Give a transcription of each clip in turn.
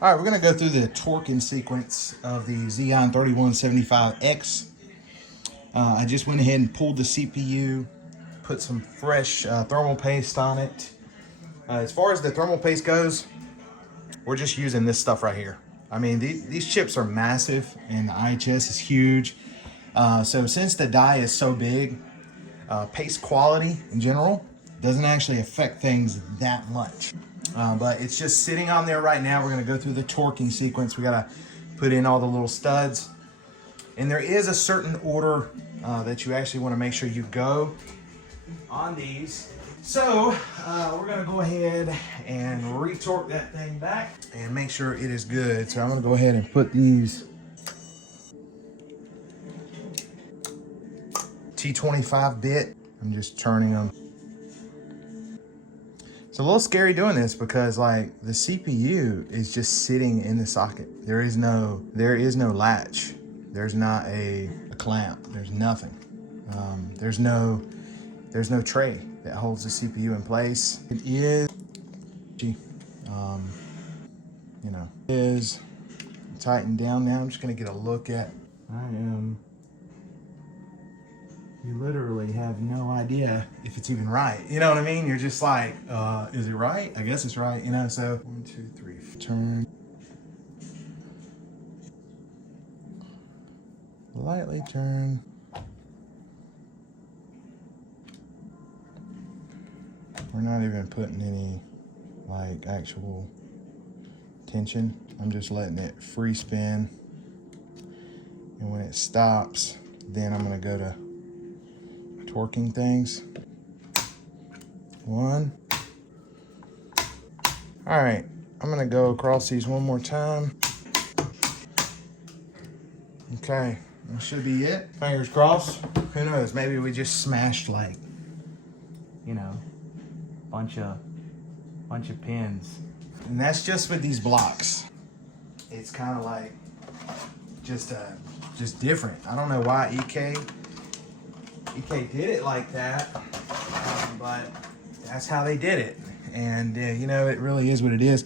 All right, we're gonna go through the torquing sequence of the Xeon 3175X. I just went ahead and pulled the CPU, put some fresh thermal paste on it. As far as the thermal paste goes, we're just using this stuff right here. I mean, these chips are massive and the IHS is huge. So since the die is so big, paste quality in general doesn't actually affect things that much. But it's just sitting on there right now. We're gonna go through the torquing sequence. We gotta put in all the little studs. And there is a certain order that you actually wanna make sure you go on these. So we're gonna go ahead and retorque that thing back and make sure it is good. So I'm gonna go ahead and put these T25 bit. I'm just turning them. It's a little scary doing this because like the CPU is just sitting in the socket. There is no latch. There's not a clamp. There's nothing. There's no tray that holds the CPU in place. It is, is tightened down now. I'm just gonna get a look at. You literally have no idea if it's even right. You know what I mean? You're just like, is it right? I guess it's right, you know? So 1, 2, 3, turn. Lightly turn. We're not even putting any like actual tension. I'm just letting it free spin. And when it stops, then I'm gonna go to torquing things. 1. All right, I'm gonna go across these one more time. Okay, that should be it. Fingers crossed. Who knows, maybe we just smashed like, you know, bunch of pins. And that's just with these blocks. It's kind of like just different. I don't know why EK did it like that, but that's how they did it. And you know, it really is what it is.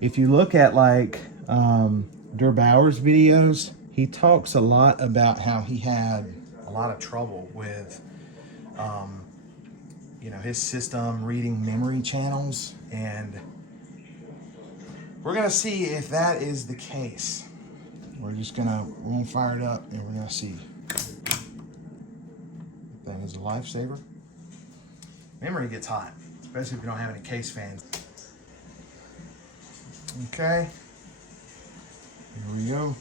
If you look at like Der Bauer's videos, he talks a lot about how he had a lot of trouble with you know, his system reading memory channels, and we're gonna see if that is the case. We're gonna fire it up and we're gonna see. Thing is a lifesaver. Memory gets hot, especially if you don't have any case fans. Okay, here we go.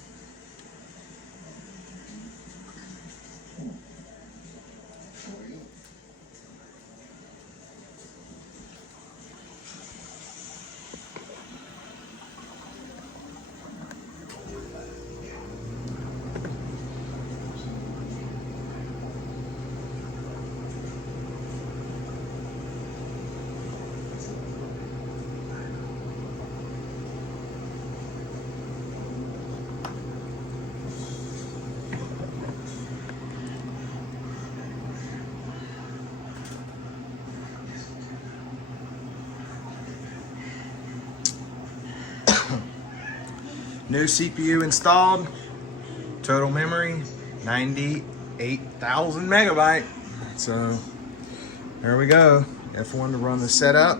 New CPU installed. Total memory, 98,000 megabyte. So there we go. F1 to run the setup.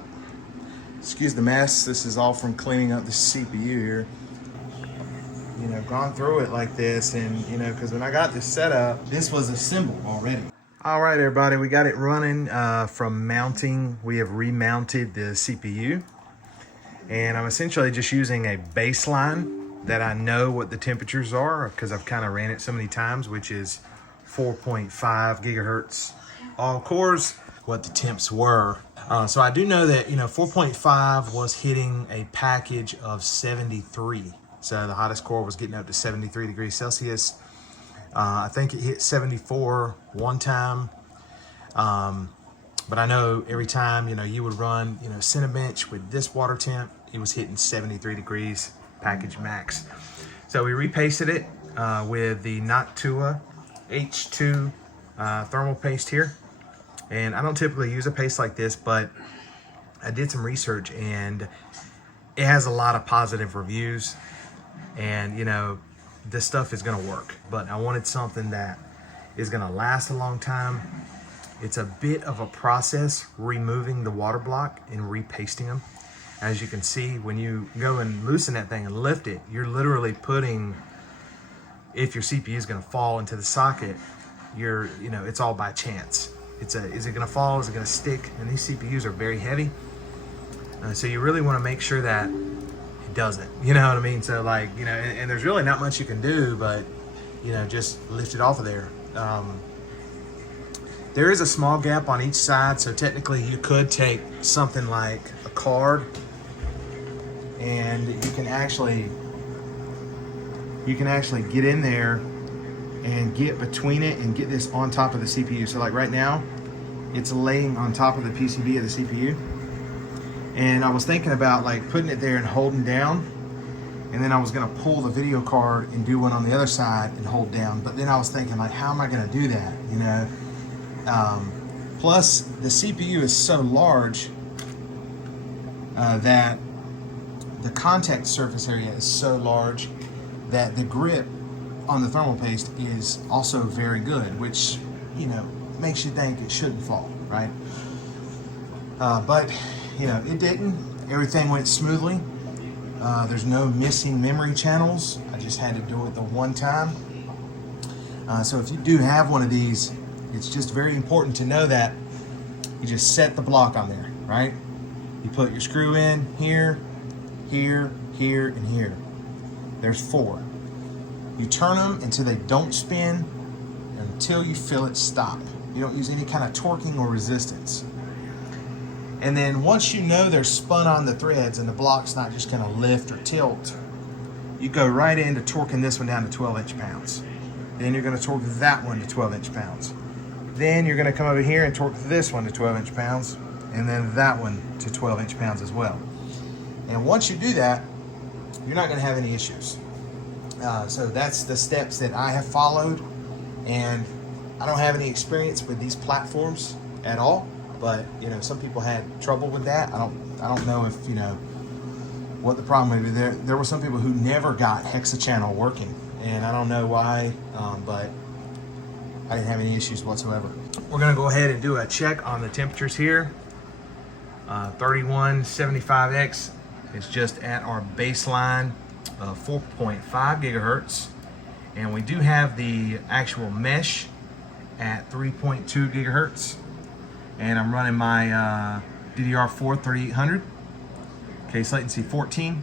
Excuse the mess. This is all from cleaning up the CPU here. You know, gone through it like this, and you know, because when I got this set up, this was assembled already. All right, everybody, we got it running from mounting. We have remounted the CPU, and I'm essentially just using a baseline that I know what the temperatures are because I've kind of ran it so many times, which is 4.5 gigahertz all cores, what the temps were. So I do know that, you know, 4.5 was hitting a package of 73. So the hottest core was getting up to 73 degrees Celsius. I think it hit 74 one time. But I know every time, you know, you would run, you know, Cinebench with this water temp, it was hitting 73 degrees. Package max. So we repasted it with the Noctua H2 thermal paste here. And I don't typically use a paste like this, but I did some research and it has a lot of positive reviews, and you know, this stuff is gonna work. But I wanted something that is gonna last a long time. It's a bit of a process removing the water block and repasting them. As you can see, when you go and loosen that thing and lift it, you're literally putting, if your CPU is gonna fall into the socket, you know, it's all by chance. Is it gonna fall? Is it gonna stick? And these CPUs are very heavy. So you really wanna make sure that it doesn't, you know what I mean? So like, you know, and there's really not much you can do, but you know, just lift it off of there. There is a small gap on each side, so technically you could take something like a card and you can actually get in there and get between it and get this on top of the CPU. So like right now, it's laying on top of the PCB of the CPU. And I was thinking about like putting it there and holding down, and then I was gonna pull the video card and do one on the other side and hold down. But then I was thinking like, how am I gonna do that, you know? Plus the CPU is so large that the contact surface area is so large that the grip on the thermal paste is also very good, which, you know, makes you think it shouldn't fall, right? But, you know, it didn't. Everything went smoothly. There's no missing memory channels. I just had to do it the one time. So if you do have one of these, it's just very important to know that you just set the block on there, right? You put your screw in here, here, here, and here. There's 4. You turn them until they don't spin, until you feel it stop. You don't use any kind of torquing or resistance. And then once you know they're spun on the threads and the block's not just gonna lift or tilt, you go right into torquing this one down to 12 inch-pounds. Then you're gonna torque that one to 12 inch-pounds. Then you're gonna come over here and torque this one to 12 inch-pounds, and then that one to 12 inch-pounds as well. And once you do that, you're not gonna have any issues. So that's the steps that I have followed, and I don't have any experience with these platforms at all, but you know, some people had trouble with that. I don't know if, you know, what the problem would be. There were some people who never got HEXA channel working, and I don't know why, but I didn't have any issues whatsoever. We're gonna go ahead and do a check on the temperatures here. 3175X is just at our baseline of 4.5 gigahertz. And we do have the actual mesh at 3.2 gigahertz. And I'm running my DDR4 3800, case latency 14.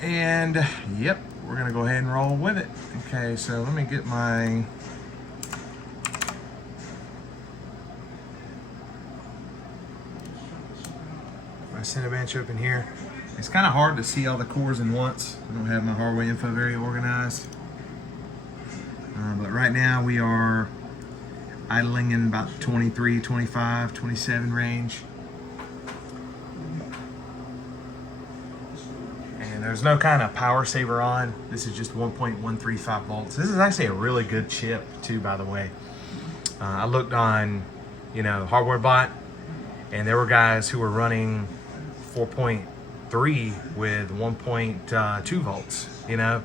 And yep, we're gonna go ahead and roll with it. Okay, so let me get my Cinebench up in here. It's kind of hard to see all the cores in once. I don't have my hardware info very organized. But right now we are idling in about 23, 25, 27 range. And there's no kind of power saver on. This is just 1.135 volts. This is actually a really good chip too, by the way. I looked on, you know, Hardware Bot, and there were guys who were running 4.3 with 1.2 volts, you know,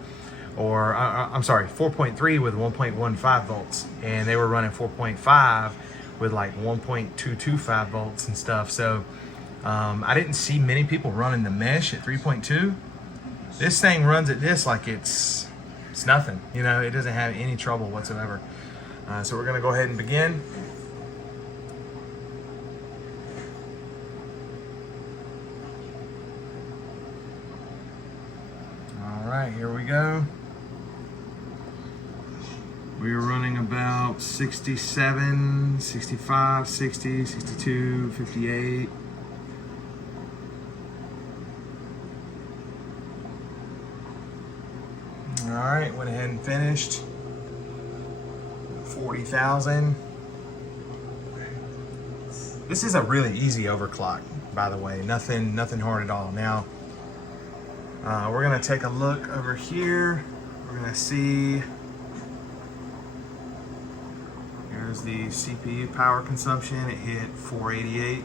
or I'm sorry, 4.3 with 1.15 volts, and they were running 4.5 with like 1.225 volts and stuff. So I didn't see many people running the mesh at 3.2. This thing runs at this like it's nothing, you know, it doesn't have any trouble whatsoever. So we're gonna go ahead and begin. All right, here we go. We are running about 67, 65, 60, 62, 58. All right, went ahead and finished. 40,000. This is a really easy overclock, by the way. Nothing hard at all. Now, we're gonna take a look over here. We're gonna see, here's the CPU power consumption. It hit 488.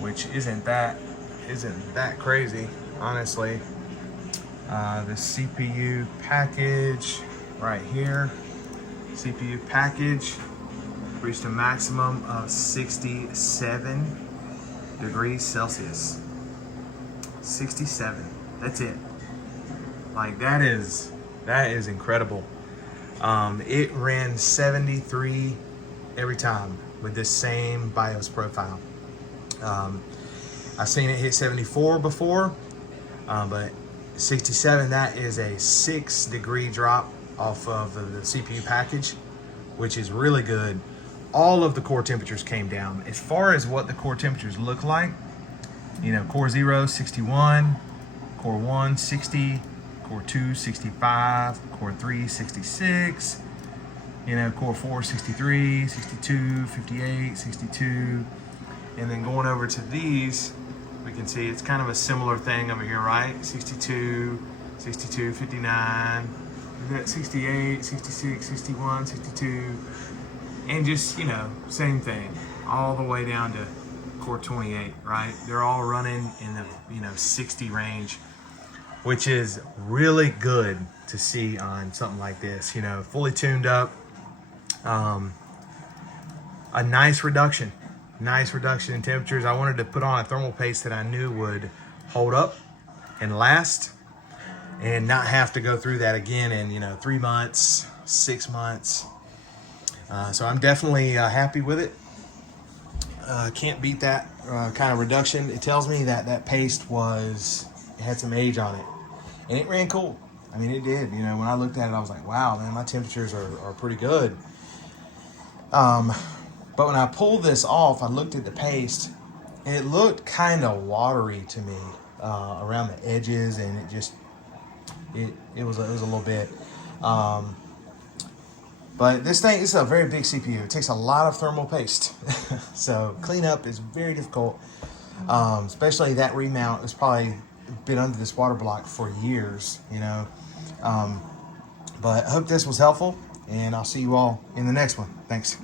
which isn't that crazy, honestly. The CPU package right here. CPU package reached a maximum of 67 degrees Celsius. 67. That's it. Like that is incredible. It ran 73 every time with this same BIOS profile. I've seen it hit 74 before, but 67, that is a 6-degree drop off of the CPU package, which is really good. All of the core temperatures came down. As far as what the core temperatures look like, you know, core 0, 61, core 1, 60, core 2, 65, core 3, 66, you know, core 4, 63, 62, 58, 62. And then going over to these, we can see it's kind of a similar thing over here, right? 62, 62, 59, we've got 68, 66, 61, 62, and just, you know, same thing, all the way down to core 28, right? They're all running in the, you know, 60 range, which is really good to see on something like this, you know, fully tuned up. A nice reduction in temperatures. I wanted to put on a thermal paste that I knew would hold up and last and not have to go through that again in, you know, 3 months, 6 months. So I'm definitely happy with it. Can't beat that kind of reduction. It tells me that that paste it had some age on it, and it ran cool. I mean, it did. You know, when I looked at it, I was like, wow, man, my temperatures are pretty good. But when I pulled this off, I looked at the paste, and it looked kind of watery to me around the edges, and it was a little bit. But this thing is a very big CPU. It takes a lot of thermal paste, so cleanup is very difficult. Especially that remount has probably been under this water block for years, you know. But I hope this was helpful, and I'll see you all in the next one. Thanks.